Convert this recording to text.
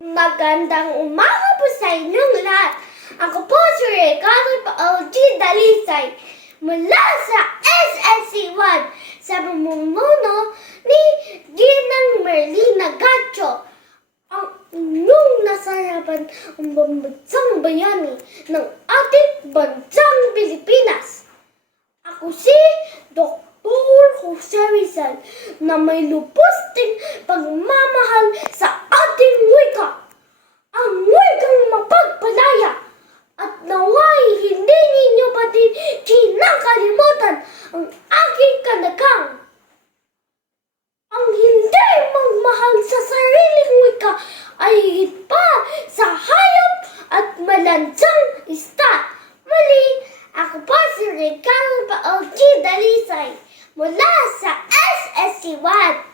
Magandang umaga po sa inyong lahat. Ako po si Ricardo Paog Dalisay mula sa SSC1 sa pamumuno ni Ginang Merlina Gacho, ang inyong nasarapan ang pambansang bayani ng ating bansang Pilipinas. Ako si Dr. Jose Rizal na may lubos ding pagmamahal sa ating wika, ang wikang mapagpalaya, at naway hindi ninyo pati kinakalimutan ang aking kanagang. Ang hindi magmahal sa sariling wika ay higit pa sa hayop at malansang isda. Muli, ako po si Ricardo Paog Dalisay mula sa SSC1.